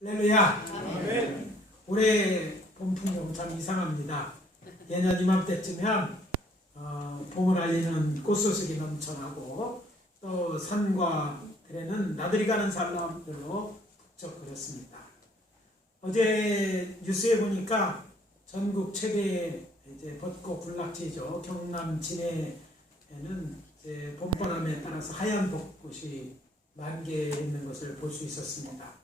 할렐루야. 올해 봄 풍경 참 이상합니다. 예년 이맘때쯤면 봄을 알리는 꽃소식이 넘쳐나고 또 산과 들에는 나들이 가는 사람들로 북적거렸습니다. 어제 뉴스에 보니까 전국 최대의 이제 벚꽃 군락지죠. 경남 진해에는 이제 봄바람에 따라서 하얀 벚꽃이 만개해 있는 것을 볼 수 있었습니다.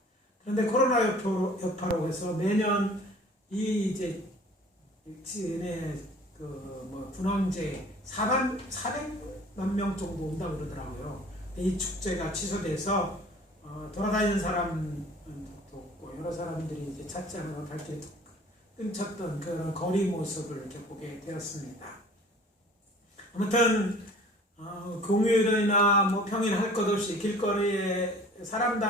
그런데 코로나 여파로 해서 매년 이 이제 진해 분황제 400만 명 정도 온다고 그러더라고요. 이 축제가 취소돼서 돌아다니는 사람도 없고 여러 사람들이 이제 찾지 않아서 갈 때 끔쳤던 그런 거리 모습을 이렇게 보게 되었습니다. 아무튼 공휴일이나 평일 할 것 없이 길거리에 사람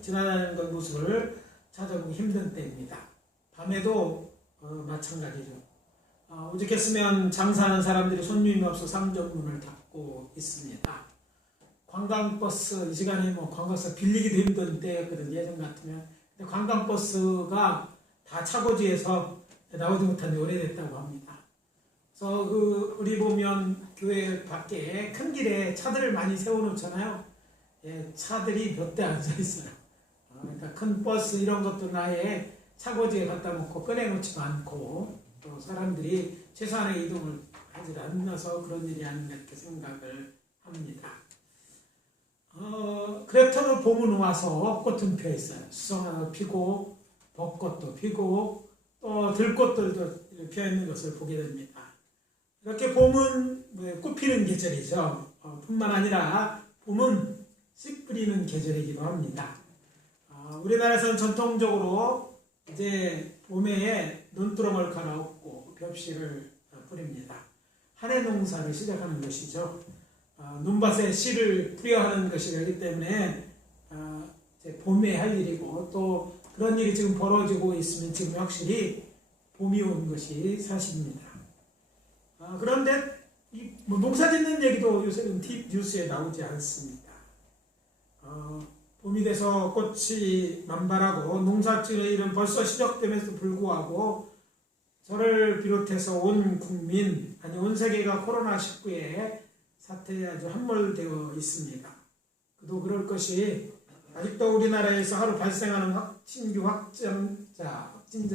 지나다니는 그 모습을 찾아보기 힘든 때입니다. 밤에도 마찬가지죠. 오죽했으면 장사하는 사람들이 손님이 없어 상점문을 닫고 있습니다. 관광버스 이 시간에 관광버스 빌리기도 힘든 때였거든요. 예전 같으면. 근데 관광버스가 다 차고지에서 나오지 못한 지 오래됐다고 합니다. 그래서 우리 보면 교회 밖에 큰 길에 차들을 많이 세워놓잖아요. 예, 차들이 몇 대 앉아 있어요. 그러니까 큰 버스 이런 것도 아예 차고지에 갖다 놓고 꺼내놓지도 않고 또 사람들이 최소한의 이동을 하지 않아서 그런 일이 아닌가 이렇게 생각을 합니다. 그렇다고 봄은 와서 꽃은 펴 있어요. 수성화도 피고 벚꽃도 피고 또 들꽃들도 피어 있는 것을 보게 됩니다. 이렇게 봄은 꽃 피는 계절이죠. 뿐만 아니라 봄은 씨 뿌리는 계절이기도 합니다. 우리나라에서는 전통적으로 이제 봄에 논두렁을 갈아엎고 벽씨를 뿌립니다. 한해 농사를 시작하는 것이죠. 논밭에 씨를 뿌려 하는 것이기 때문에 이제 봄에 할 일이고 또 그런 일이 지금 벌어지고 있으면 지금 확실히 봄이 온 것이 사실입니다. 그런데 농사 짓는 얘기도 요새는 뉴스에 나오지 않습니다. 봄이 돼서 꽃이 만발하고 농사짓는 일은 벌써 시작됨에도 불구하고 저를 비롯해서 온 국민, 아니 온 세계가 코로나19에 사태에 아주 함몰되어 있습니다. 그도 그럴 것이 아직도 우리나라에서 하루 발생하는 신규 확진자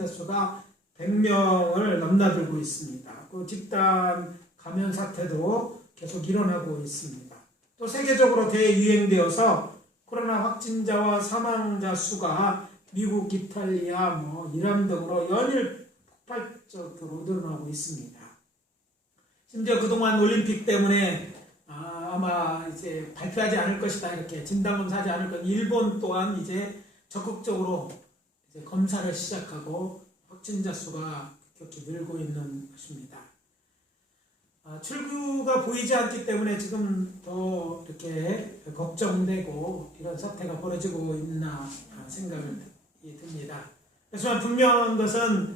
수가 100명을 넘나들고 있습니다. 그 집단 감염 사태도 계속 일어나고 있습니다. 또 세계적으로 대유행되어서 코로나 확진자와 사망자 수가 미국, 이탈리아, 이란 등으로 연일 폭발적으로 늘어나고 있습니다. 심지어 그동안 올림픽 때문에 아마 이제 발표하지 않을 것이다 이렇게 진단검사하지 않을 것. 일본 또한 이제 적극적으로 이제 검사를 시작하고 확진자 수가 급격히 늘고 있는 것입니다. 출구가 보이지 않기 때문에 지금 더 이렇게 걱정되고 이런 사태가 벌어지고 있나 생각이 듭니다. 하지만 분명한 것은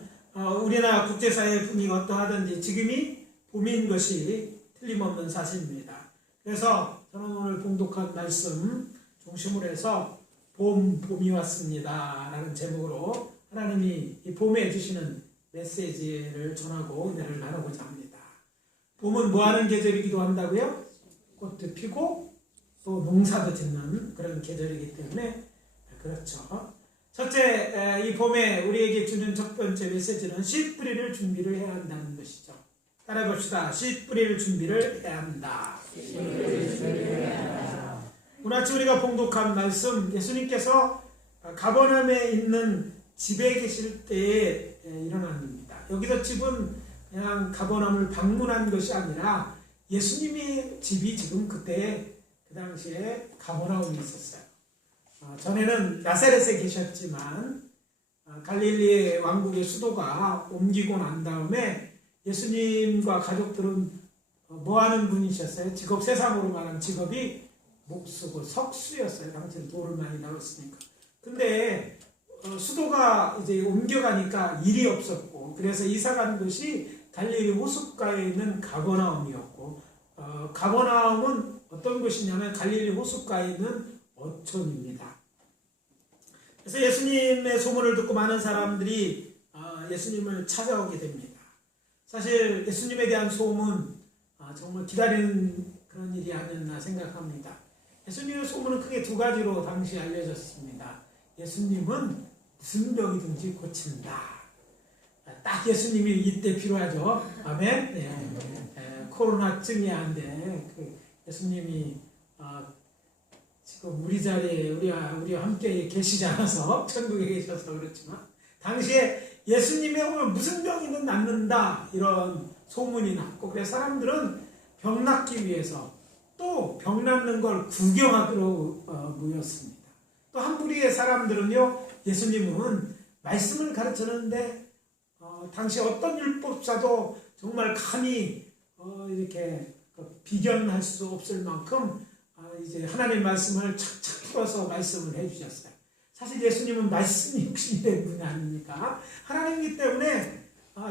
우리나라 국제사회의 분위기가 어떠하든지 지금이 봄인 것이 틀림없는 사실입니다. 그래서 저는 오늘 봉독한 말씀 중심으로 해서 봄이 왔습니다 라는 제목으로 하나님이 이 봄에 주시는 메시지를 전하고 은혜를 나누고자 합니다. 봄은 뭐하는 계절이기도 한다고요? 꽃도 피고 또 농사도 짓는 그런 계절이기 때문에 그렇죠. 첫째, 이 봄에 우리에게 주는 첫 번째 메시지는 씨 뿌리를 준비를 해야 한다는 것이죠. 따라해봅시다. 씨 뿌리를 준비를 해야 한다. 오늘 아침 우리가 봉독한 말씀, 예수님께서 가버나움에 있는 집에 계실 때에 일어난 일입니다. 여기서 집은 그냥 가버나움을 방문한 것이 아니라 예수님의 집이 지금 그때 그 당시에 가버나움이 있었어요. 전에는 나사렛에 계셨지만 갈릴리의 왕국의 수도가 옮기고 난 다음에 예수님과 가족들은 뭐하는 분이셨어요? 직업, 세상으로 말하는 직업이 목수고 석수였어요. 당시에 돌을 많이 나눴으니까. 근데 수도가 이제 옮겨가니까 일이 없었고 그래서 이사간 곳이 갈릴리 호숫가에 있는 가버나움이었고 가버나움은 어떤 곳이냐면 갈릴리 호숫가에 있는 어촌입니다. 그래서 예수님의 소문을 듣고 많은 사람들이 예수님을 찾아오게 됩니다. 사실 예수님에 대한 소문 정말 기다리는 그런 일이 아니었나 생각합니다. 예수님의 소문은 크게 두 가지로 당시 알려졌습니다. 예수님은 무슨 병이든지 고친다. 딱 예수님이 이때 필요하죠. 아멘. 네. 코로나쯤이 안 돼. 예수님이 지금 우리 자리에 우리와 함께 계시지 않아서 천국에 계셔서 그렇지만 당시에 예수님이 오면 무슨 병이든 낫는다 이런 소문이 났고, 그래서 사람들은 병 낫기 위해서 또 병 낫는 걸 구경하기로 모였습니다. 또 한 부류의 사람들은요, 예수님은 말씀을 가르쳤는데 당시 어떤 율법사도 정말 감히 이렇게 비견할 수 없을 만큼 이제 하나님 말씀을 착착 풀어서 말씀을 해주셨어요. 사실 예수님은 말씀이 육신된 분이 아닙니까? 하나님이기 때문에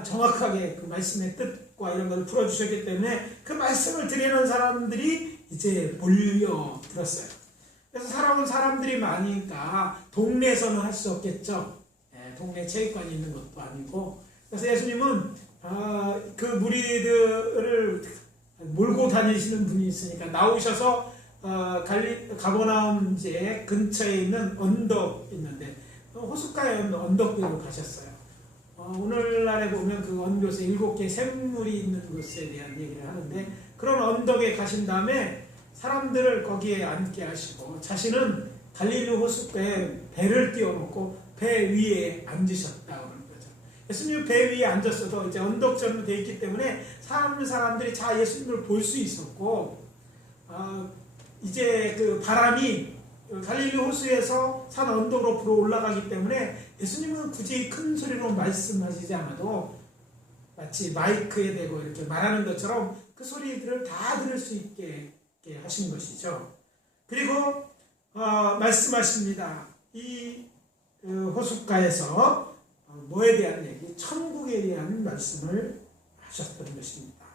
정확하게 그 말씀의 뜻과 이런 걸 풀어주셨기 때문에 그 말씀을 드리는 사람들이 이제 몰려들었어요. 그래서 살아온 사람들이 많으니까 동네에서는 할 수 없겠죠. 동네 체육관이 있는 것도 아니고. 그래서 예수님은 그 무리들을 몰고 다니시는 분이 있으니까 나오셔서 가버나움 이제 근처에 있는 언덕 있는데 호숫가에 있는 언덕으로 가셨어요. 오늘날에 보면 그 언교에 7개의 샘물이 있는 곳에 대한 얘기를 하는데, 그런 언덕에 가신 다음에 사람들을 거기에 앉게 하시고 자신은 갈릴리 호숫가에 배를 띄워놓고 배 위에 앉으셨다고 하는 거죠. 예수님이 배 위에 앉았어도 이제 언덕처럼 되어 있기 때문에 사람들이 다 예수님을 볼 수 있었고, 이제 그 바람이 갈릴리 호수에서 산 언덕으로 불어 올라가기 때문에 예수님은 굳이 큰 소리로 말씀하시지 않아도 마치 마이크에 대고 이렇게 말하는 것처럼 그 소리들을 다 들을 수 있게 하신 것이죠. 그리고 말씀하십니다. 이 호숫가에서 뭐에 대한 얘기? 천국에 대한 말씀을 하셨던 것입니다.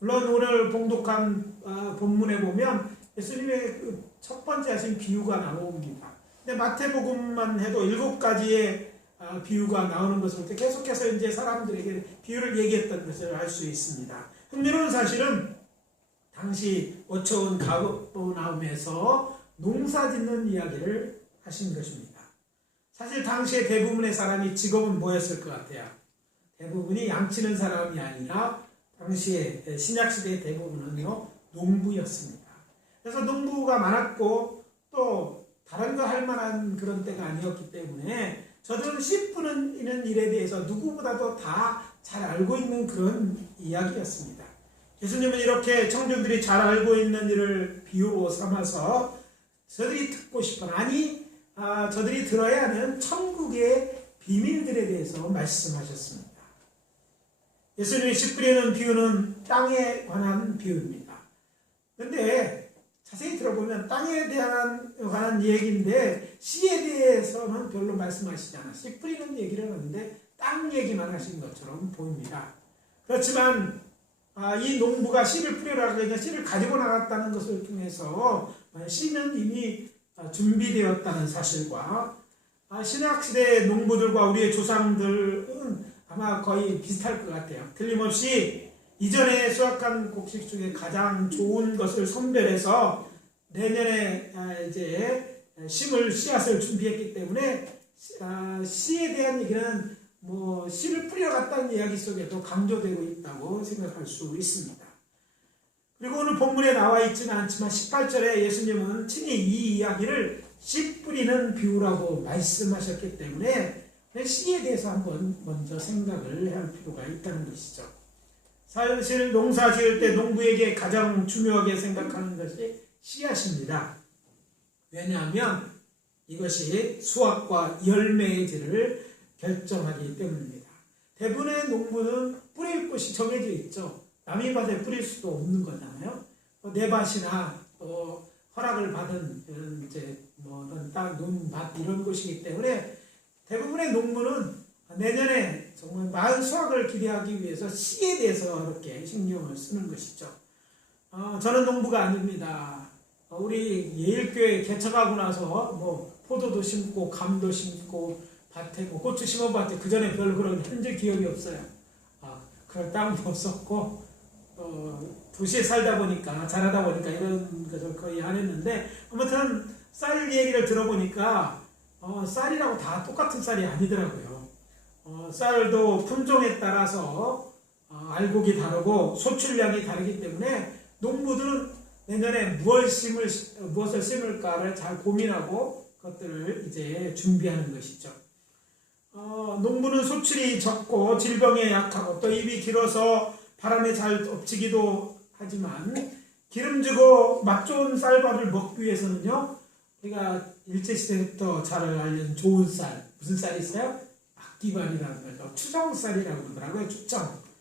물론 오늘 봉독한 본문에 보면 예수님의 그 첫 번째 하신 비유가 나옵니다. 근데 마태복음만 해도 7가지의 비유가 나오는 것을 계속해서 이제 사람들에게 비유를 얘기했던 것을 알 수 있습니다. 흥미로운 사실은 당시 어처운 가버나움에서 농사 짓는 이야기를 하신 것입니다. 사실 당시에 대부분의 사람이 직업은 뭐였을 것 같아요? 대부분이 양치는 사람이 아니라 당시에 신약시대의 대부분은요, 농부였습니다. 그래서 농부가 많았고 또 다른 거 할 만한 그런 때가 아니었기 때문에 저들은 씨 뿌리는 일에 대해서 누구보다도 다 잘 알고 있는 그런 이야기였습니다. 예수님은 이렇게 청중들이 잘 알고 있는 일을 비유로 삼아서 저들이 듣고 싶은, 저들이 들어야 하는 천국의 비밀들에 대해서 말씀하셨습니다. 예수님이 씨 뿌리는 비유는 땅에 관한 비유입니다. 그런데 자세히 들어보면 땅에 관한 얘기인데 씨에 대해서는 별로 말씀하시지 않아요. 씨 뿌리는 얘기를 하는데 땅 얘기만 하신 것처럼 보입니다. 그렇지만 이 농부가 씨를 뿌리라고 그러니까 씨를 가지고 나갔다는 것을 통해서 씨는 이미 준비되었다는 사실과 신약시대의 농부들과 우리의 조상들은 아마 거의 비슷할 것 같아요. 틀림없이 이전에 수확한 곡식 중에 가장 좋은 것을 선별해서 내년에 이제 씨앗을 준비했기 때문에 씨에 대한 얘기는 씨를 뿌려갔다는 이야기 속에도 강조되고 있다고 생각할 수 있습니다. 그리고 오늘 본문에 나와 있지는 않지만 18절에 예수님은 친히 이 이야기를 씨 뿌리는 비유라고 말씀하셨기 때문에 씨에 대해서 한번 먼저 생각을 할 필요가 있다는 것이죠. 사실 농사 지을 때 농부에게 가장 중요하게 생각하는 것이 씨앗입니다. 왜냐하면 이것이 수확과 열매의 질을 결정하기 때문입니다. 대부분의 농부는 뿌릴 곳이 정해져 있죠. 남의 밭에 뿌릴 수도 없는 거잖아요. 내 밭이나 허락을 받은 땅, 논밭 이런 곳이기 때문에 대부분의 농부는 내년에 정말 많은 수확을 기대하기 위해서 씨에 대해서 이렇게 신경을 쓰는 것이죠. 저는 농부가 아닙니다. 우리 예일교회 개척하고 나서 포도도 심고 감도 심고 밭에 뭐 고추 심어봤는데 그 전에 별로 그런 현재 기억이 없어요. 그럴 땅도 없었고 도시에 살다 보니까 자라다 보니까 이런 것을 거의 안 했는데 아무튼 쌀 얘기를 들어보니까 쌀이라고 다 똑같은 쌀이 아니더라고요. 쌀도 품종에 따라서 알곡이 다르고 소출량이 다르기 때문에 농부들은 내년에 무엇을 심을까를 잘 고민하고 그것들을 이제 준비하는 것이죠. 농부는 소출이 적고 질병에 약하고 또 잎이 길어서 바람에 잘 엎치기도 하지만 기름지고 맛 좋은 쌀밥을 먹기 위해서는요, 우리가 일제시대부터 잘 알려진 좋은 쌀, 무슨 쌀이 있어요? 악기반이라는 거죠. 추정쌀이라고 그러더라고요.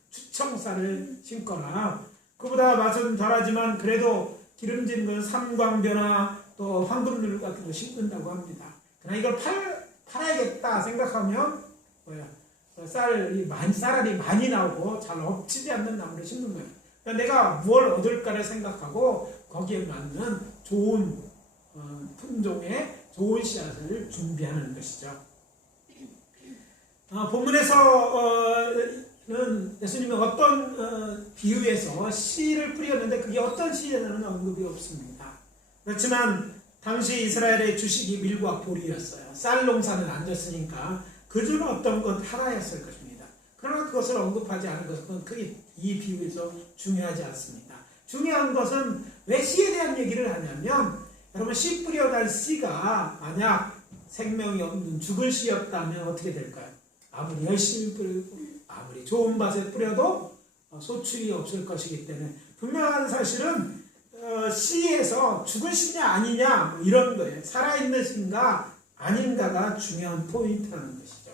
추청쌀을 심거나, 그보다 맛은 덜하지만 그래도 기름진 건 삼광변화 또 황금률 같은 거 심는다고 합니다. 그러나 이걸 팔아야겠다 생각하면 쌀알이 많이 나오고 잘 엎치지 않는 나무를 심는 거예요. 그러니까 내가 뭘 얻을까를 생각하고 거기에 맞는 좋은 품종의 좋은 씨앗을 준비하는 것이죠. 본문에서는 예수님이 어떤 비유에서 씨를 뿌렸는데 그게 어떤 씨에는 언급이 없습니다. 그렇지만 당시 이스라엘의 주식이 밀과 보리였어요. 쌀 농사는 안 졌으니까 그 중 어떤 것 하나였을 것입니다. 그러나 그것을 언급하지 않은 것은 크게 이 비유에서 중요하지 않습니다. 중요한 것은 왜 씨에 대한 얘기를 하냐면, 여러분 씨 뿌려달 씨가 만약 생명이 없는 죽을 씨였다면 어떻게 될까요? 아무리 열심히 뿌리고 아무리 좋은 밭에 뿌려도 소출이 없을 것이기 때문에 분명한 사실은 씨에서 죽은 씨냐 아니냐 이런 거예요. 살아있는 씨인가 아닌가가 중요한 포인트라는 것이죠.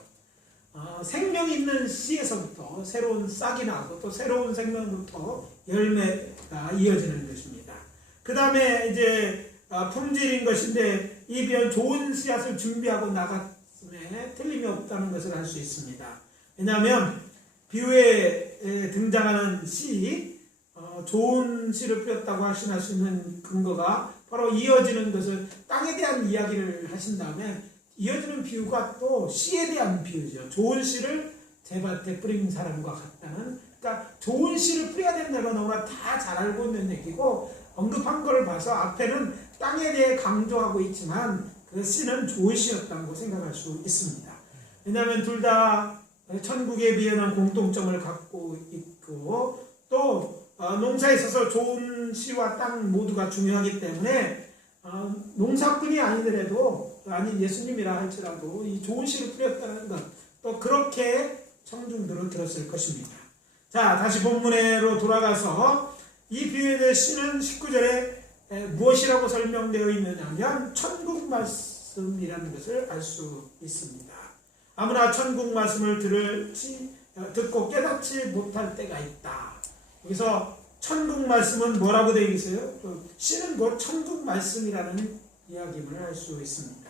생명이 있는 씨에서부터 새로운 싹이 나고 또 새로운 생명부터 열매가 이어지는 것입니다. 그 다음에 이제 품질인 것인데 이 비유는 좋은 씨앗을 준비하고 나갔음에 틀림이 없다는 것을 알 수 있습니다. 왜냐하면 비유에 등장하는 씨, 좋은 씨를 뿌렸다고 하실 수 있는 근거가 바로 이어지는 것을 땅에 대한 이야기를 하신 다음에 이어지는 비유가 또 씨에 대한 비유죠. 좋은 씨를 제 밭에 뿌린 사람과 같다는, 그러니까 좋은 씨를 뿌려야 된다는 건 너무나 다 잘 알고 있는 얘기고 언급한 것을 봐서 앞에는 땅에 대해 강조하고 있지만 그 씨는 좋은 씨였다고 생각할 수 있습니다. 왜냐하면 둘 다 천국의 비유는 공통점을 갖고 있고 또 농사에 있어서 좋은 씨와 땅 모두가 중요하기 때문에 농사꾼이 아니더라도 아닌 예수님이라 할지라도 이 좋은 씨를 뿌렸다는 것 또 그렇게 청중들은 들었을 것입니다. 자, 다시 본문으로 돌아가서 이 비유에 대해 씨는 19절에 무엇이라고 설명되어 있느냐면 천국 말씀이라는 것을 알 수 있습니다. 아무나 천국 말씀을 듣고 깨닫지 못할 때가 있다. 여기서 천국 말씀은 뭐라고 되어 있어요? 씨는 곧 천국 말씀이라는 이야기를 할 수 있습니다.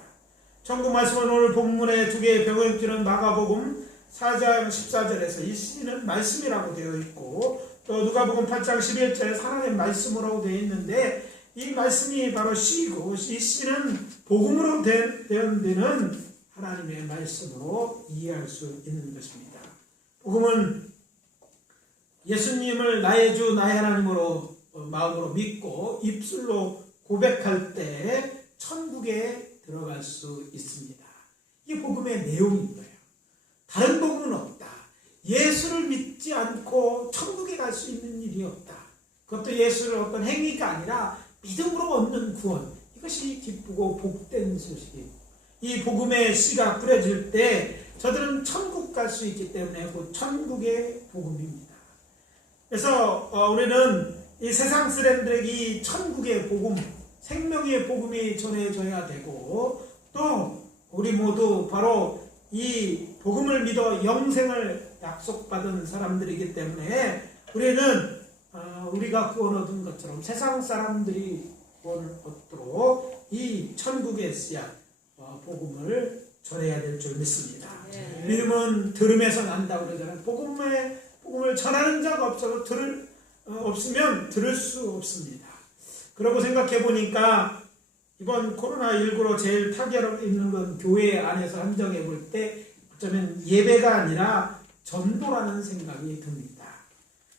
천국 말씀은 오늘 본문의 두 개의 벽을 뚫는 마가복음 4장 14절에서 이 씨는 말씀이라고 되어 있고 또 누가복음 8장 11절에 하나님의 말씀으로 되어 있는데 이 말씀이 바로 씨이고 이 씨는 복음으로 되는 하나님의 말씀으로 이해할 수 있는 것입니다. 복음은 예수님을 나의 주 나의 하나님으로 마음으로 믿고 입술로 고백할 때 천국에 들어갈 수 있습니다. 이게 복음의 내용인 거예요. 다른 복음은 없다. 예수를 믿지 않고 천국에 갈 수 있는 일이 없다. 그것도 예수를 어떤 행위가 아니라 믿음으로 얻는 구원. 이것이 기쁘고 복된 소식이에요. 이 복음의 씨가 뿌려질 때 저들은 천국 갈 수 있기 때문에 그 천국의 복음입니다. 그래서 우리는 이 세상 사람들에게 이 천국의 복음, 생명의 복음이 전해져야 되고 또 우리 모두 바로 이 복음을 믿어 영생을 약속받은 사람들이기 때문에 우리는 우리가 구원 얻은 것처럼 세상 사람들이 구원을 얻도록 이 천국의 씨앗 복음을 전해야 될 줄 믿습니다. 믿음은 들음에서 난다고 그러잖아요. 복음을 전하는 자가 없으면 들을 수 없습니다. 그러고 생각해 보니까 이번 코로나19로 제일 타격 있는 건 교회 안에서 한정해 볼 때 어쩌면 예배가 아니라 전도라는 생각이 듭니다.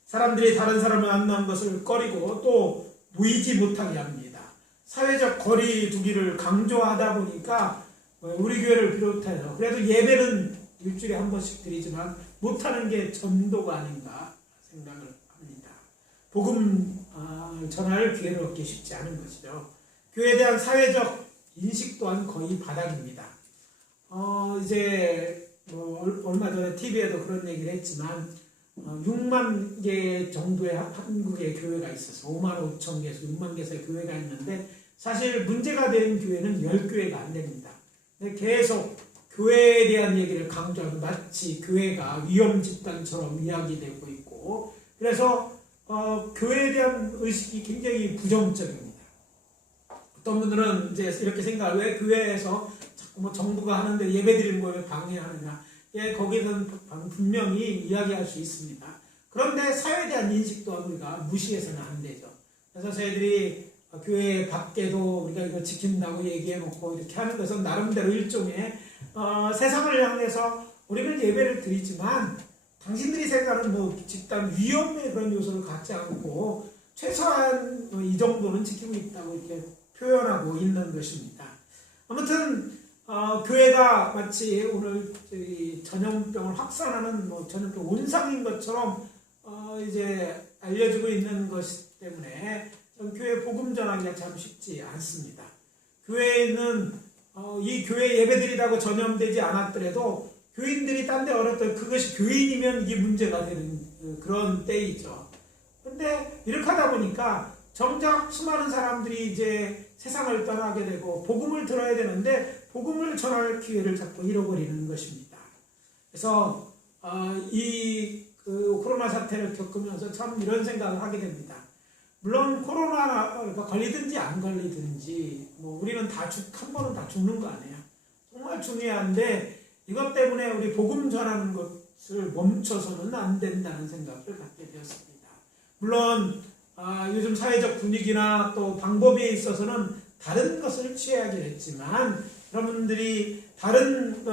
사람들이 다른 사람을 만난 것을 꺼리고 또 모이지 못하게 합니다. 사회적 거리 두기를 강조하다 보니까 우리 교회를 비롯해서 그래도 예배는 일주일에 한 번씩 드리지만 못하는 게 전도가 아닌가 생각을 합니다. 복음 전할 기회를 얻기 쉽지 않은 것이죠. 교회에 대한 사회적 인식 또한 거의 바닥입니다. 이제 얼마 전에 TV에도 그런 얘기를 했지만 6만 개 정도의 한국의 교회가 있어서 5만 5천 개에서 6만 개의 교회가 있는데 사실 문제가 된 교회는 10교회가 안 됩니다. 계속 교회에 대한 얘기를 강조하고 마치 교회가 위험 집단처럼 이야기되고 있고 그래서 교회에 대한 의식이 굉장히 부정적입니다. 어떤 분들은 이제 이렇게 생각을 왜 교회에서 자꾸 정부가 하는데 예배드리는 거에 방해하느냐. 예, 거기는 분명히 이야기할 수 있습니다. 그런데 사회에 대한 인식 또한 우리가 무시해서는 안 되죠. 그래서 저희들이 교회 밖에도 우리가 이거 지킨다고 얘기해놓고 이렇게 하는 것은 나름대로 일종의 세상을 향해서 우리는 예배를 드리지만 당신들이 생각하는 집단 위험의 그런 요소를 갖지 않고 최소한 이 정도는 지키고 있다고 이렇게 표현하고 있는 것입니다. 아무튼 교회가 마치 오늘 전염병을 확산하는 전염병 온상인 것처럼 이제 알려지고 있는 것 때문에 교회 복음 전하기가 참 쉽지 않습니다. 교회는 이 교회 예배드리라고 전염되지 않았더라도 교인들이 딴 데 어렸던 그것이 교인이면 이게 문제가 되는 그런 때이죠. 근데 이렇게 하다 보니까 정작 수많은 사람들이 이제 세상을 떠나게 되고 복음을 들어야 되는데 복음을 전할 기회를 자꾸 잃어버리는 것입니다. 그래서 이 코로나 사태를 겪으면서 참 이런 생각을 하게 됩니다. 물론 코로나가 걸리든지 안 걸리든지 우리는 한 번은 다 죽는 거 아니에요. 정말 중요한데 이것 때문에 우리 복음 전하는 것을 멈춰서는 안 된다는 생각을 갖게 되었습니다. 물론 요즘 사회적 분위기나 또 방법에 있어서는 다른 것을 취하긴 했지만 여러분들이 다른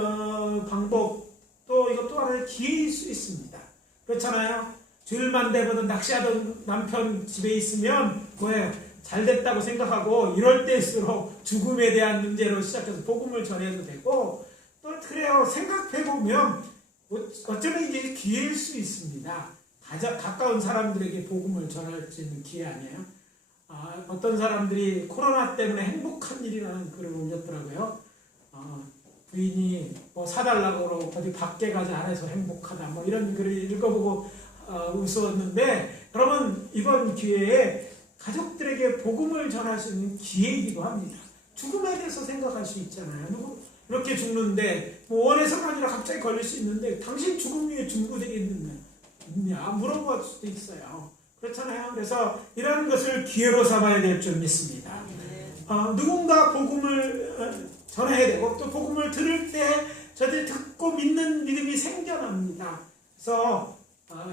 방법도 이것도 하나의 기회일 수 있습니다. 그렇잖아요. 주일만 되거든 낚시하던 남편 집에 있으면 잘 됐다고 생각하고 이럴 때일수록 죽음에 대한 문제로 시작해서 복음을 전해도 되고 또 그래요. 생각해보면 어쩌면 이게 기회일 수 있습니다. 가까운 사람들에게 복음을 전할 수 있는 기회 아니에요? 어떤 사람들이 코로나 때문에 행복한 일이라는 글을 올렸더라고요. 부인이 사달라고 그러고 어디 밖에 가지 않아서 행복하다 이런 글을 읽어보고 웃었는데 여러분 이번 기회에 가족들에게 복음을 전할 수 있는 기회이기도 합니다. 죽음에 대해서 생각할 수 있잖아요. 이렇게 죽는데 원해서가 아니라 갑자기 걸릴 수 있는데 당신 죽음 위에 중보되겠느냐 물어볼 수도 있어요. 그렇잖아요. 그래서 이런 것을 기회로 삼아야 될 줄 믿습니다. 누군가 복음을 전해야 되고 또 복음을 들을 때 저들 듣고 믿는 믿음이 생겨납니다. 그래서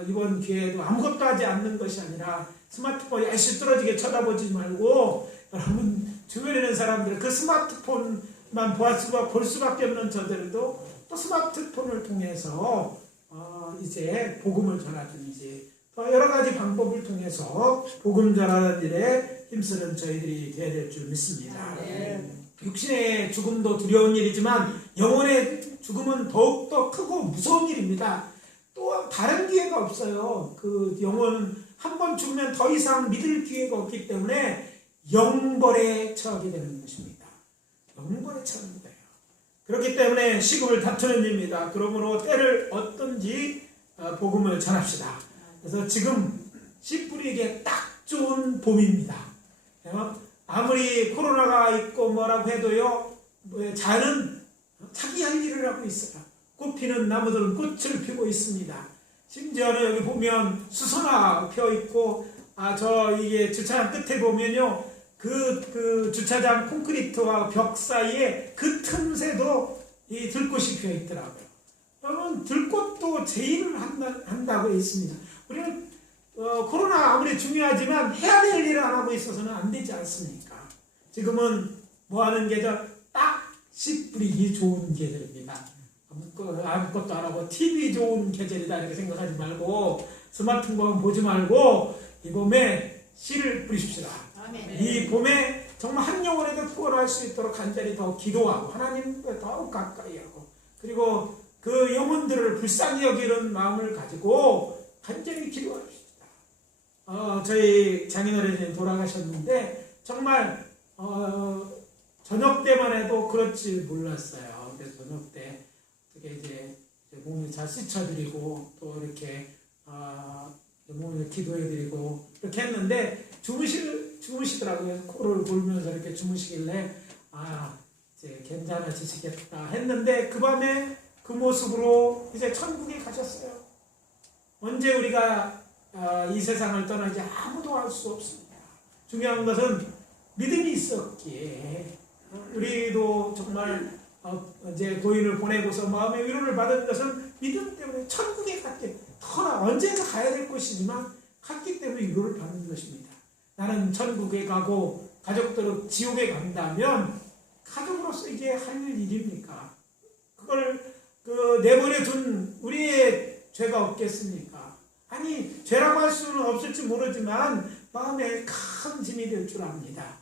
이번 기회에도 아무것도 하지 않는 것이 아니라 스마트폰 열심히 떨어지게 쳐다보지 말고 여러분 주변에 있는 사람들 그 스마트폰만 볼 수밖에 없는 저들도 또 스마트폰을 통해서 이제 복음을 전하든지 또 여러 가지 방법을 통해서 복음 전하는 일에 힘쓰는 저희들이 되어야 될 줄 믿습니다. 육신의 죽음도 두려운 일이지만 영혼의 죽음은 더욱더 크고 무서운 일입니다. 또 다른 기회가 없어요. 그 영혼은 한 번 죽으면 더 이상 믿을 기회가 없기 때문에 영벌에 처하게 되는 것입니다. 영벌에 처하는 거예요. 그렇기 때문에 시국을 다투는 일입니다. 그러므로 때를 얻든지 복음을 전합시다. 그래서 지금 씨 뿌리기에 딱 좋은 봄입니다. 아무리 코로나가 있고 뭐라고 해도요, 자는 자기 할 일을 하고 있어요. 꽃 피는 나무들은 꽃을 피고 있습니다. 심지어는 여기 보면 수선화 펴 있고, 이게 주차장 끝에 보면요, 그 주차장 콘크리트와 벽 사이에 그 틈새도 이 들꽃이 피어 있더라고요. 여러분, 들꽃도 제의를 한다고 있습니다. 우리는 코로나 아무리 중요하지만 해야 될 일을 안 하고 있어서는 안 되지 않습니까? 지금은 뭐 하는 계절? 딱 씨 뿌리기 좋은 계절입니다. 아무것도 안 하고 TV 좋은 계절이다 이렇게 생각하지 말고 스마트폰 보지 말고 이 봄에 씨를 뿌리십시다. 아멘. 이 봄에 정말 한 영혼에도 구원할 수 있도록 간절히 더 기도하고 하나님과 더욱 가까이 하고 그리고 그 영혼들을 불쌍히 여기는 마음을 가지고 간절히 기도합시다. 저희 장인어른이 돌아가셨는데 정말 저녁 때만 해도 그렇지 몰랐어요. 그래서 저녁 때 어떻게 이제 몸을 잘 씻어드리고 또 이렇게 몸을 기도해드리고 이렇게 했는데 주무시더라고요. 코를 골면서 이렇게 주무시길래 이제 괜찮아지시겠다 했는데 그 밤에 그 모습으로 이제 천국에 가셨어요. 언제 우리가 이 세상을 떠나지 아무도 알 수 없습니다. 중요한 것은 믿음이 있었기에 우리도 정말 이제 고인을 보내고서 마음의 위로를 받은 것은 믿음 때문에 천국에 갔기 터나 언제나 가야 될 것이지만 갔기 때문에 위로를 받는 것입니다. 나는 천국에 가고 가족들은 지옥에 간다면 가족으로서 이게 할 일입니까? 그걸 내버려 둔 우리의 죄가 없겠습니까? 아니 죄라고 할 수는 없을지 모르지만 마음에 큰 짐이 될 줄 압니다.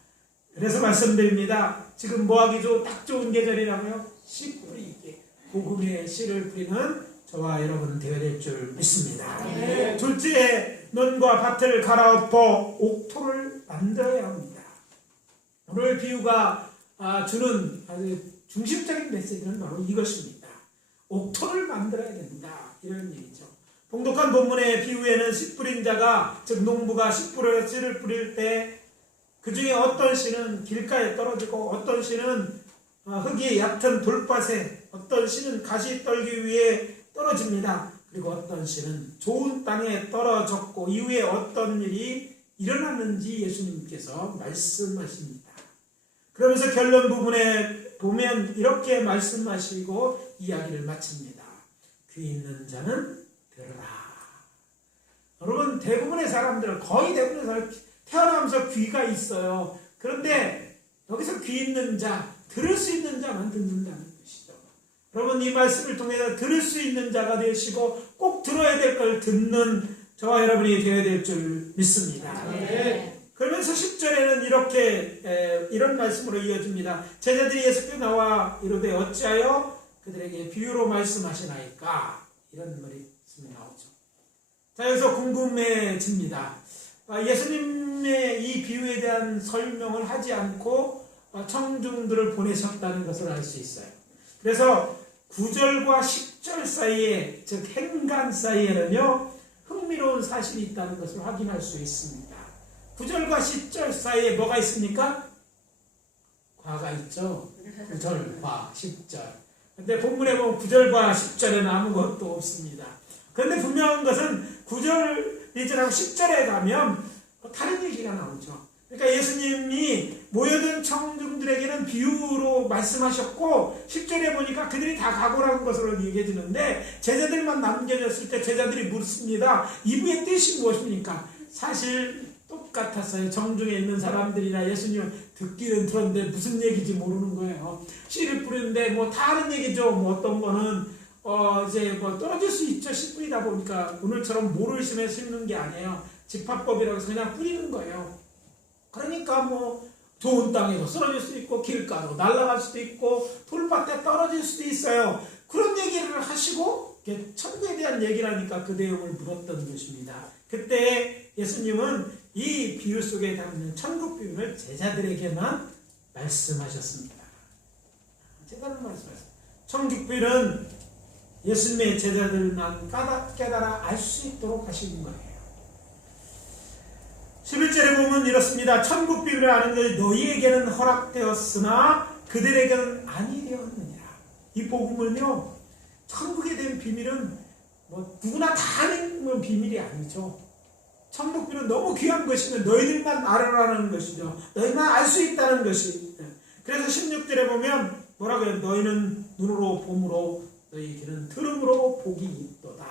그래서 말씀드립니다. 지금 뭐하기 딱 좋은 계절이라고요? 씨 뿌리기. 복음의 씨를 뿌리는 저와 여러분 되어야 될 줄 믿습니다. 네. 둘째, 논과 밭을 갈아엎어 옥토를 만들어야 합니다. 오늘 비유가 주는 아주 중심적인 메시지는 바로 이것입니다. 옥토를 만들어야 된다. 이런 얘기죠. 봉독한 본문의 비유에는 씨 뿌린 자가 즉 농부가 씨를 뿌릴 때 그 중에 어떤 씨는 길가에 떨어지고 어떤 씨는 흙이 얕은 돌밭에 어떤 씨는 가시 떨기 위해 떨어집니다. 그리고 어떤 씨는 좋은 땅에 떨어졌고 이후에 어떤 일이 일어났는지 예수님께서 말씀하십니다. 그러면서 결론 부분에 보면 이렇게 말씀하시고 이야기를 마칩니다. 귀 있는 자는 들으라. 여러분 대부분의 사람들 거의 대부분의 사람들 태어나면서 귀가 있어요. 그런데 여기서 귀 있는 자, 들을 수 있는 자만 듣는다는 것이죠. 여러분 이 말씀을 통해서 들을 수 있는 자가 되시고 꼭 들어야 될 걸 듣는 저와 여러분이 되어야 될 줄 믿습니다. 네. 그러면서 10절에는 이렇게 이런 말씀으로 이어집니다. 제자들이 예수께 나와 이르되 어찌하여 그들에게 비유로 말씀하시나이까 이런 말씀이 나오죠. 자 여기서 궁금해집니다. 예수님의 이 비유에 대한 설명을 하지 않고 청중들을 보내셨다는 것을 알 수 있어요. 그래서 9절과 10절 사이에 즉 행간 사이에는요 흥미로운 사실이 있다는 것을 확인할 수 있습니다. 9절과 10절 사이에 뭐가 있습니까? 과가 있죠. 9절과 10절. 근데 본문에 보면 9절과 10절에는 아무것도 없습니다. 그런데 분명한 것은 9절 1절하고 10절에 가면 다른 얘기가 나오죠. 그러니까 예수님이 모여든 청중들에게는 비유로 말씀하셨고 10절에 보니까 그들이 다 각오라는 것으로 얘기해주는데 제자들만 남겨졌을 때 제자들이 묻습니다. 이부의 뜻이 무엇입니까? 사실 똑같았어요. 정중에 있는 사람들이나 예수님은 듣기는 들었는데 무슨 얘기인지 모르는 거예요. 씨를 뿌리는데 뭐 다 아는 얘기죠. 뭐 어떤 거는 이제 뭐 떨어질 수 있죠. 씨 뿌리다 보니까 오늘처럼 모를 심에 심는 게 아니에요. 집합법이라고 해서 그냥 뿌리는 거예요. 그러니까 뭐 좋은 땅에도 쓰러질 수도 있고 길가로 날아갈 수도 있고 돌밭에 떨어질 수도 있어요. 그런 얘기를 하시고 천국에 대한 얘기를 하니까 그 내용을 물었던 것입니다. 그때 예수님은 이 비유 속에 담는 천국 비유를 제자들에게만 말씀하셨습니다. 제자들만 말씀하셨어요. 천국 비유는 예수님의 제자들만 깨달아 알 수 있도록 하시는 거예요. 11절에 보면 이렇습니다. 천국 비유를 아는 것이 너희에게는 허락되었으나 그들에게는 아니 되었느니라. 이 복음은요, 천국에 대한 비밀은 뭐 누구나 다 아는 비밀이 아니죠. 천국 비유는 너무 귀한 것이면 너희들만 알아라는 것이죠. 너희만 알 수 있다는 것이. 그래서 16절에 보면 뭐라고 해요? 너희는 눈으로 봄으로 너희에게는 들음으로 복이 있도다.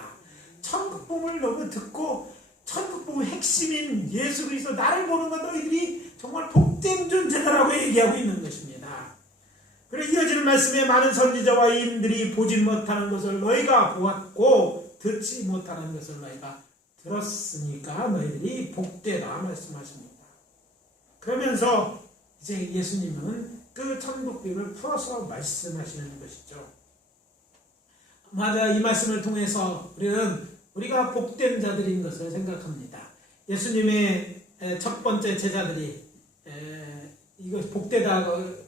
천국 복음을 너무 듣고 천국 복음의 핵심인 예수 그리스도 나를 보는 것 너희들이 정말 복된 존재다라고 얘기하고 있는 것입니다. 그래 이어지는 말씀에 많은 선지자와 이인들이 보지 못하는 것을 너희가 보았고 듣지 못하는 것을 너희가 들었으니까 너희들이 복되다 말씀하십니다. 그러면서 이제 예수님은 그 천국비밀을 풀어서 말씀하시는 것이죠. 맞아, 이 말씀을 통해서 우리가 복된 자들인 것을 생각합니다. 예수님의 첫 번째 제자들이 이거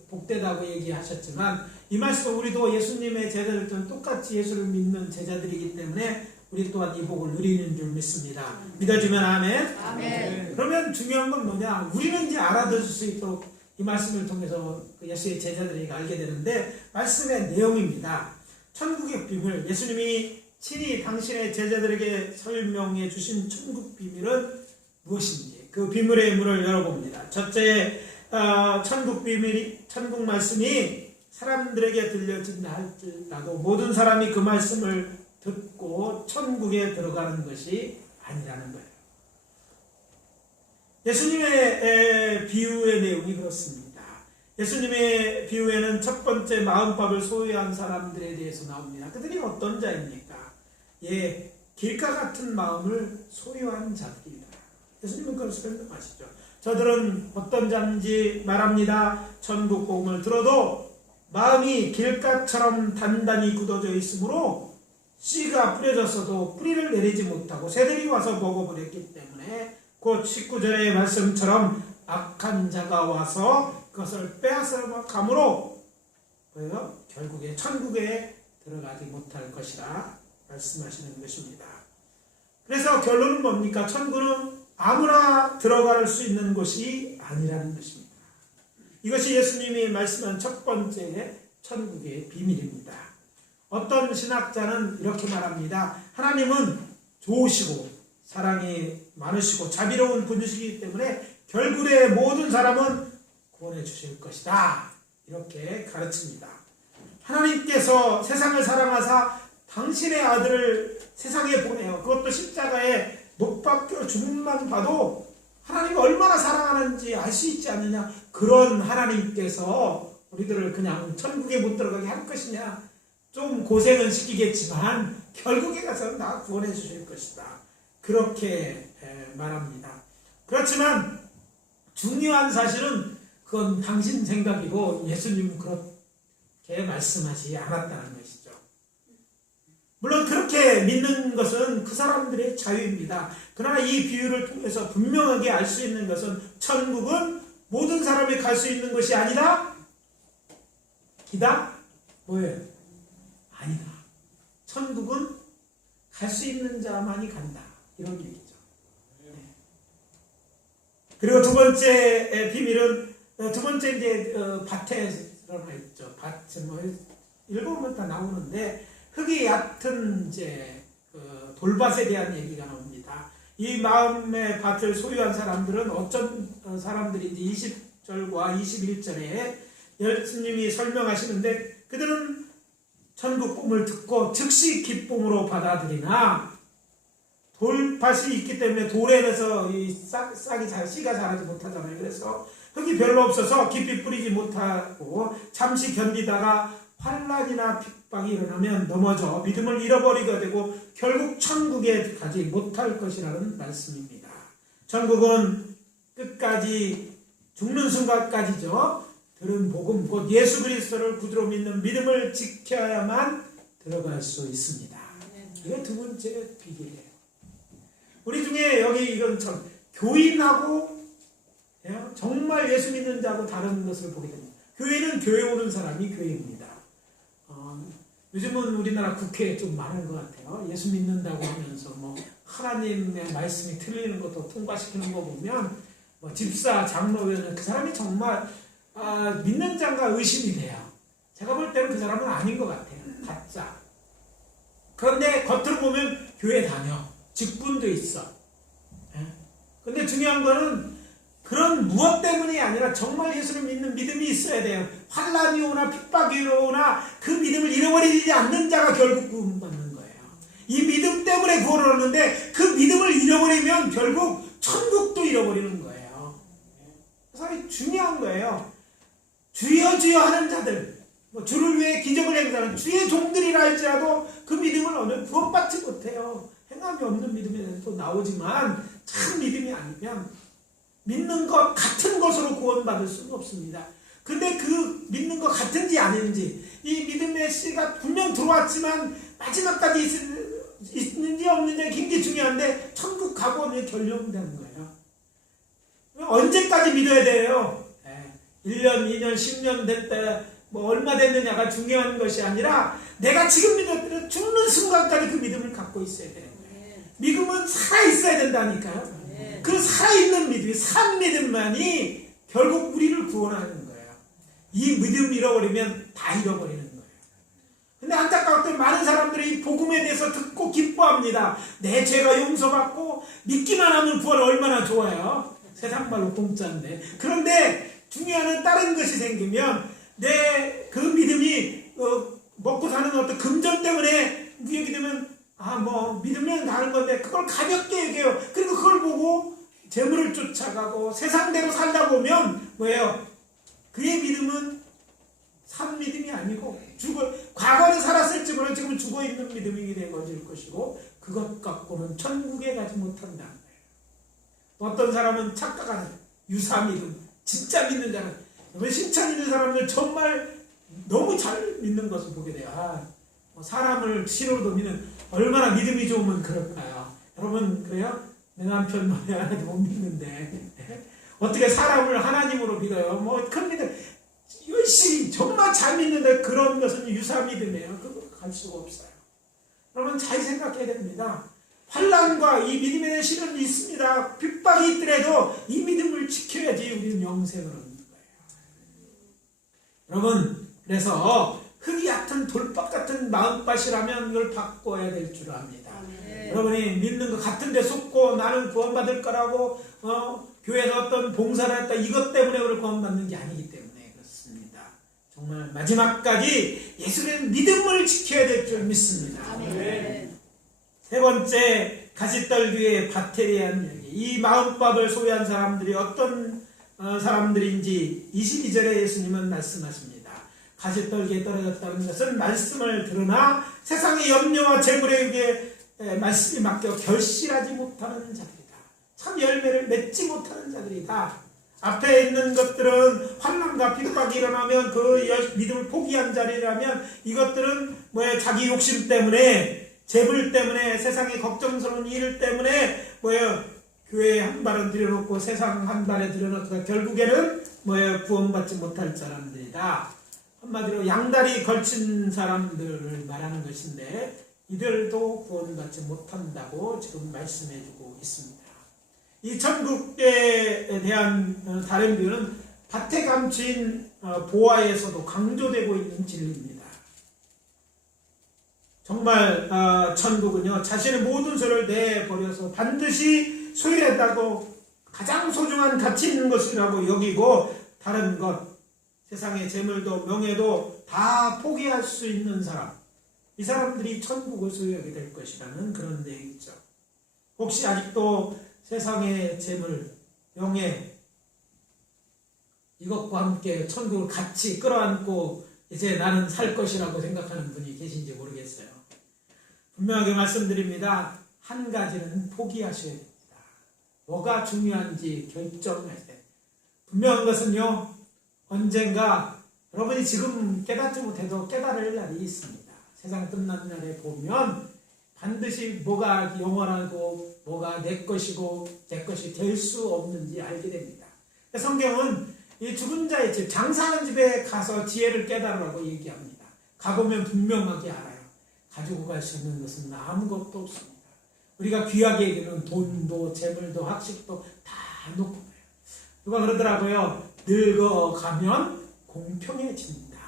복되다고 얘기하셨지만 이 말씀은 우리도 예수님의 제자들처럼 똑같이 예수를 믿는 제자들이기 때문에 우리 또한 이 복을 누리는 줄 믿습니다. 믿어주면 아멘. 아멘. 그러면 중요한 건 뭐냐? 우리는 이제 알아들을 수 있도록 이 말씀을 통해서 예수의 제자들이 알게 되는데 말씀의 내용입니다. 천국의 비밀, 예수님이 친히 당신의 제자들에게 설명해 주신 천국 비밀은 무엇인지 그 비밀의 문을 열어봅니다. 첫째, 천국 비밀이, 천국 말씀이 사람들에게 들려진다 할지라도 모든 사람이 그 말씀을 듣고 천국에 들어가는 것이 아니라는 거예요. 예수님의 비유의 내용이 그렇습니다. 예수님의 비유에는 첫 번째 마음밥을 소유한 사람들에 대해서 나옵니다. 그들이 어떤 자입니까? 길가 같은 마음을 소유한 자들이다. 예수님은 그걸 설명하시죠. 저들은 어떤 자인지 말합니다. 천국 복음을 들어도 마음이 길가처럼 단단히 굳어져 있으므로 씨가 뿌려졌어도 뿌리를 내리지 못하고 새들이 와서 먹어버렸기 때문에 곧 19절의 말씀처럼 악한 자가 와서 그것을 빼앗아 감으로 결국에 천국에 들어가지 못할 것이라 말씀하시는 것입니다. 그래서 결론은 뭡니까? 천국은 아무나 들어갈 수 있는 곳이 아니라는 것입니다. 이것이 예수님이 말씀한 첫 번째 천국의 비밀입니다. 어떤 신학자는 이렇게 말합니다. 하나님은 좋으시고 사랑이 많으시고 자비로운 분이시기 때문에 결국에 모든 사람은 구원해 주실 것이다. 이렇게 가르칩니다. 하나님께서 세상을 사랑하사 당신의 아들을 세상에 보내어 그것도 십자가에 못 박혀 죽음만 봐도 하나님이 얼마나 사랑하는지 알 수 있지 않느냐. 그런 하나님께서 우리들을 그냥 천국에 못 들어가게 할 것이냐. 좀 고생은 시키겠지만 결국에 가서 나 구원해 주실 것이다. 그렇게 말합니다. 그렇지만 중요한 사실은 그건 당신 생각이고 예수님은 그렇게 말씀하지 않았다는 것이죠. 물론 그렇게 믿는 것은 그 사람들의 자유입니다. 그러나 이 비유를 통해서 분명하게 알 수 있는 것은 천국은 모든 사람이 갈 수 있는 것이 아니다. 기다? 뭐예요? 아니다. 천국은 갈 수 있는 자만이 간다. 이런 얘기죠. 그리고 두 번째 비밀은 두 번째 이제 밭에 드러나 있죠. 밭은 뭐 읽어보면 다 나오는데 흙이 얕은 이제 돌밭에 대한 얘기가 나옵니다. 이 마음의 밭을 소유한 사람들은 어떤 사람들인지 20절과 21절에 예수님이 설명하시는데 그들은 천국 복음을 듣고 즉시 기쁨으로 받아들이나 돌밭이 있기 때문에 돌에서 이 씨가 자라지 못하잖아요. 그래서 흙이 별로 없어서 깊이 뿌리지 못하고 잠시 견디다가 환난이나 핍박이 일어나면 넘어져 믿음을 잃어버리게 되고 결국 천국에 가지 못할 것이라는 말씀입니다. 천국은 끝까지 죽는 순간까지죠. 들은 복음 곧 예수 그리스도를 구주로 믿는 믿음을 지켜야만 들어갈 수 있습니다. 이게 두 번째 비결이에요. 우리 중에 여기 이건 참 교인하고 정말 예수 믿는 자하고 다른 것을 보게 됩니다. 교회는 교회 오는 사람이 교회입니다. 요즘은 우리나라 국회에 좀 많은 것 같아요. 예수 믿는다고 하면서 뭐 하나님의 말씀이 틀리는 것도 통과시키는 거 보면 뭐 집사, 장로회는 그 사람이 정말 믿는 자인가 의심이 돼요. 제가 볼 때는 그 사람은 아닌 것 같아요. 가짜. 그런데 겉으로 보면 교회 다녀. 직분도 있어. 근데 중요한 거는 그런 무엇 때문이 아니라 정말 예수를 믿는 믿음이 있어야 돼요. 환난이 오나 핍박이 오나 그 믿음을 잃어버리지 않는 자가 결국 구원받는 거예요. 이 믿음 때문에 구원을 얻는데 그 믿음을 잃어버리면 결국 천국도 잃어버리는 거예요. 그래서 중요한 거예요. 주여 주여 하는 자들, 뭐 주를 위해 기적을 행사하는 주의 종들이라 할지라도 그 믿음을 오늘 구원받지 못해요. 행함이 없는 믿음이 또 나오지만 참 믿음이 아니면 믿는 것 같은 것으로 구원받을 수는 없습니다. 근데 그 믿는 것 같은지 아닌지 이 믿음의 씨가 분명 들어왔지만 마지막까지 있는지 없는지 굉장히 중요한데 천국 가고 결정되는 거예요. 언제까지 믿어야 돼요? 1년, 2년, 10년 될 때 뭐 얼마 됐느냐가 중요한 것이 아니라 내가 지금 믿었더니 죽는 순간까지 그 믿음을 갖고 있어야 되는 거예요. 믿음은 살아있어야 된다니까요. 그 살아있는 믿음이 산 믿음만이 결국 우리를 구원하는 거예요. 이 믿음 잃어버리면 다 잃어버리는 거예요. 근데 안타깝게 많은 사람들이 이 복음에 대해서 듣고 기뻐합니다. 내 죄가 용서받고 믿기만 하면 구원 얼마나 좋아요. 세상 말로 공짜인데. 그런데 중요한 다른 것이 생기면 내 그 믿음이 먹고 사는 어떤 금전 때문에 무역이 되면 뭐 믿으면 다른 건데 그걸 가볍게 얘기해요. 그리고 그걸 보고 재물을 쫓아가고 세상대로 살다 보면 뭐예요? 그의 믿음은 산 믿음이 아니고 과거는 살았을지 모르는 지금은 죽어있는 믿음이 되어질 것이고 그것 갖고는 천국에 가지 못한다는 거예요. 어떤 사람은 착각하는 유사 믿음, 진짜 믿는 자는 신천 있는 사람들 정말 너무 잘 믿는 것을 보게 돼요. 사람을 신으로도 믿는 얼마나 믿음이 좋으면 그럴까요? 여러분 그래요? 내 남편 말이 하나도 못 믿는데 어떻게 사람을 하나님으로 믿어요? 큰 믿음 열심히 정말 잘 믿는데 그런 것은 유사 믿음이에요. 그거 갈 수가 없어요. 여러분 잘 생각해야 됩니다. 환난과 이 믿음에 대한 시련이 있습니다. 핍박이 있더라도 이 믿음을 지켜야지 우리는 영생을 얻는 거예요. 여러분 그래서 흙이 얕은 돌박 같은 마음밭이라면 이걸 바꿔야 될 줄 압니다. 여러분이 믿는 것 같은 데 속고 나는 구원받을 거라고 교회에서 어떤 봉사를 했다 이것 때문에 그걸 구원받는 게 아니기 때문에 그렇습니다. 정말 마지막까지 예수의 믿음을 지켜야 될 줄 믿습니다. 세 번째 가시떨기의 밭에 대한 얘기. 이 마음밥을 소유한 사람들이 어떤 사람들인지 22절에 예수님은 말씀하십니다. 가시떨기에 떨어졌다는 것은 말씀을 들으나 세상의 염려와 재물에게 말씀이 맡겨 결실하지 못하는 자들이다. 참 열매를 맺지 못하는 자들이다. 앞에 있는 것들은 환난과 핍박이 일어나면 그 믿음을 포기한 자리라면 이것들은 자기 욕심 때문에 재물 때문에 세상의 걱정스러운 일 때문에 교회에 한 발은 들여놓고 세상 한 발에 들여놓고 결국에는 구원받지 못할 사람들이다. 한마디로 양다리 걸친 사람들을 말하는 것인데 이들도 구원받지 못한다고 지금 말씀해주고 있습니다. 이 천국에 대한 다른 비유는 밭에 감춘 보화에서도 강조되고 있는 진리입니다. 정말 천국은요 자신의 모든 소를 내버려서 반드시 소유했다고 가장 소중한 가치 있는 것이라고 여기고 다른 것 세상의 재물도 명예도 다 포기할 수 있는 사람 이 사람들이 천국을 소유하게 될 것이라는 그런 내용이죠. 혹시 아직도 세상의 재물, 명예 이것과 함께 천국을 같이 끌어안고 이제 나는 살 것이라고 생각하는 분이 계신지 모르겠어요. 분명하게 말씀드립니다. 한 가지는 포기하셔야 됩니다. 뭐가 중요한지 결정하셔야 돼요. 분명한 것은요. 언젠가 여러분이 지금 깨닫지 못해도 깨달을 날이 있습니다. 세상 끝난 날에 보면 반드시 뭐가 영원하고 뭐가 내 것이고 내 것이 될 수 없는지 알게 됩니다. 성경은 이 죽은 자의 집, 장사하는 집에 가서 지혜를 깨달으라고 얘기합니다. 가보면 분명하게 알아요. 가지고 갈 수 있는 것은 아무것도 없습니다. 우리가 귀하게 여기는 돈도 재물도 학식도 다 놓고 가요. 누가 그러더라고요. 늙어가면 공평해집니다.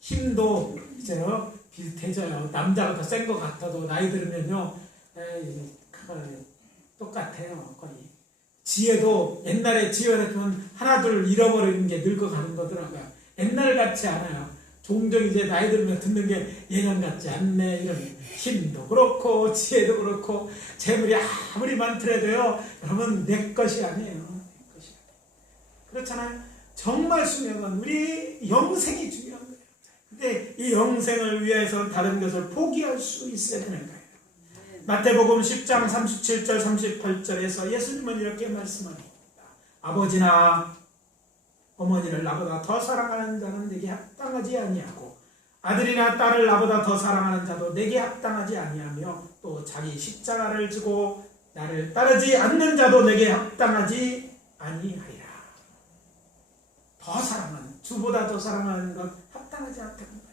힘도 이제요 비슷해져요. 남자가 더 센 것 같아도 나이 들으면요 똑같아요. 거의. 지혜도 옛날에 지혜는 하나둘 잃어버리는 게 늙어가는 거더라고요. 옛날 같지 않아요. 종종 이제 나이 들면 듣는 게 예전 같지 않네. 이런 힘도 그렇고 지혜도 그렇고 재물이 아무리 많더라도요. 여러분 내 것이 아니에요. 내 것이 아니에요. 그렇잖아요. 정말 중요한 건 우리 영생이 중요한 거예요. 근데 이 영생을 위해서 다른 것을 포기할 수 있어야 되는 거예요. 마태복음 10장 37절 38절에서 예수님은 이렇게 말씀합니다. 아버지나 어머니를 나보다 더 사랑하는 자는 내게 합당하지 아니하고 아들이나 딸을 나보다 더 사랑하는 자도 내게 합당하지 아니하며 또 자기 십자가를 지고 나를 따르지 않는 자도 내게 합당하지 아니하리라. 더 사랑하는, 주보다 더 사랑하는 건 합당하지 않다는 거예요.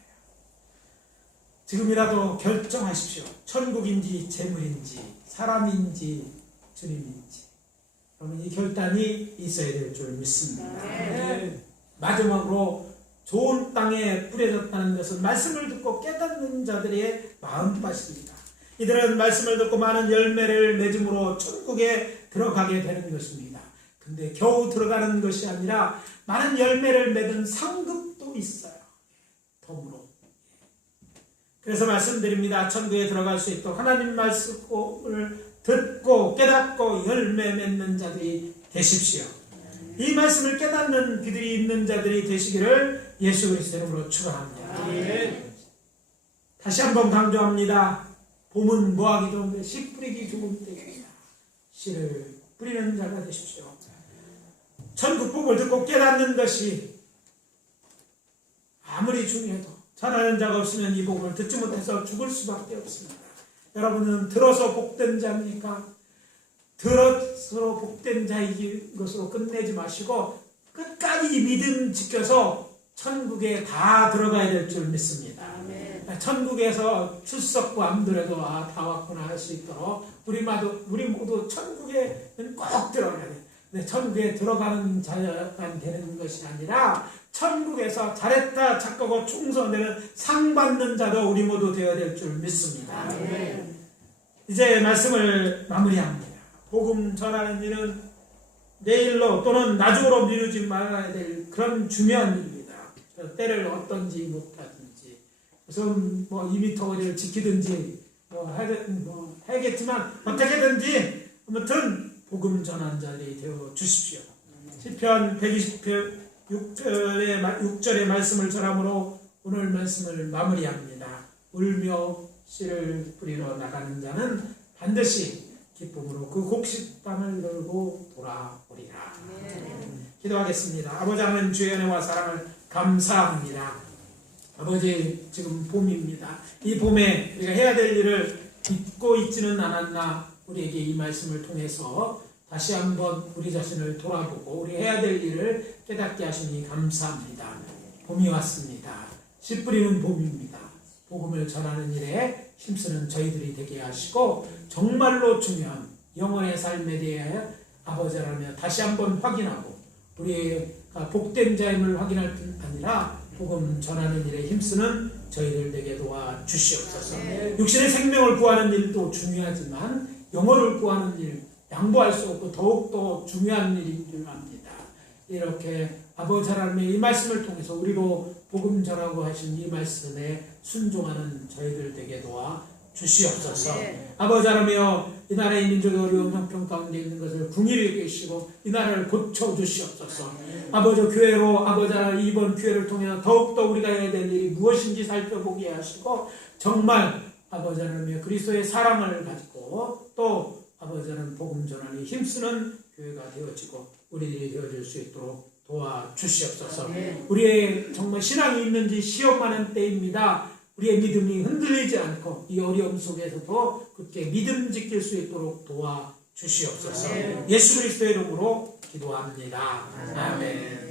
지금이라도 결정하십시오. 천국인지 재물인지 사람인지 주님인지. 그러면 이 결단이 있어야 될 줄 믿습니다. 마지막으로 좋은 땅에 뿌려졌다는 것은 말씀을 듣고 깨닫는 자들의 마음밭입니다. 이들은 말씀을 듣고 많은 열매를 맺음으로 천국에 들어가게 되는 것입니다. 근데 겨우 들어가는 것이 아니라 많은 열매를 맺은 상급도 있어요. 덤으로. 그래서 말씀드립니다. 천국에 들어갈 수 있도록 하나님 말씀을 듣고 깨닫고 열매 맺는 자들이 되십시오. 이 말씀을 깨닫는 그들이 있는 자들이 되시기를 예수 그리스도의 이름으로 축원합니다. 다시 한번 강조합니다. 봄은 뭐하기 좋은데 씨 뿌리기 좋은 때입니다. 씨를 뿌리는 자가 되십시오. 천국 복을 듣고 깨닫는 것이 아무리 중요해도 전하는 자가 없으면 이 복을 듣지 못해서 죽을 수밖에 없습니다. 여러분은 들어서 복된 자입니까? 들어서 복된 자인 것으로 끝내지 마시고 끝까지 믿음 지켜서 천국에 다 들어가야 될 줄 믿습니다. 천국에서 출석부 안 들어도 다 왔구나 할 수 있도록 우리 모두 천국에는 꼭 들어가야 돼요. 근데 천국에 들어가는 자만 되는 것이 아니라 천국에서 잘했다 착하고 충성되는 상 받는 자도 우리 모두 되어야 될 줄 믿습니다. 이제 말씀을 마무리합니다. 복음 전하는 일은 내일로 또는 나중으로 미루지 말아야 될 그런 중요한 일입니다. 때를 어떤지 못하든지 무슨 2m 거리를 지키든지 하겠지만 어떻게든지 아무튼 복음 전하는 자들이 되어 주십시오. 시편 120편 6절의 말씀을 전함으로 오늘 말씀을 마무리합니다. 울며 씨를 뿌리러 나가는 자는 반드시 기쁨으로 그 곡식방을 열고 돌아오리라. 기도하겠습니다. 아버지 하나님 주의 은혜와 사랑을 감사합니다. 아버지 지금 봄입니다. 이 봄에 우리가 해야 될 일을 잊고 있지는 않았나 우리에게 이 말씀을 통해서 다시 한번 우리 자신을 돌아보고 우리 해야 될 일을 깨닫게 하시니 감사합니다. 봄이 왔습니다. 씨 뿌리는 봄입니다. 복음을 전하는 일에 힘쓰는 저희들이 되게 하시고 정말로 중요한 영혼의 삶에 대해 아버지 하나님 다시 한번 확인하고 우리가 복된 자임을 확인할 뿐 아니라 복음 전하는 일에 힘쓰는 저희들 되게 도와주시옵소서. 육신의 생명을 구하는 일도 중요하지만 영혼을 구하는 일 양보할 수 없고 더욱더 중요한 일인 줄 압니다. 이렇게 아버지 하나님의 이 말씀을 통해서 우리로 복음 전하고 하신 이 말씀에 순종하는 저희들 되게 도와 주시옵소서. 아버지 하나님이여 이 나라의 민족의 어려운 형편 가운데 있는 것을 긍휼히 계시고 이 나라를 고쳐 주시옵소서. 아버지 교회로 아버지 하나님 이번 교회를 통해 더욱더 우리가 해야 될 일이 무엇인지 살펴보게 하시고 정말 아버지 하나님의 그리스도의 사랑을 가지고 또 아버지 하나님 복음 전하니 힘쓰는 교회가 되어지고 우리들이 되어질 수 있도록 도와주시옵소서. 우리의 정말 신앙이 있는지 시험하는 때입니다. 우리의 믿음이 흔들리지 않고 이 어려움 속에서도 굳게 믿음 지킬 수 있도록 도와주시옵소서. 예수 그리스도의 이름으로 기도합니다. 아멘.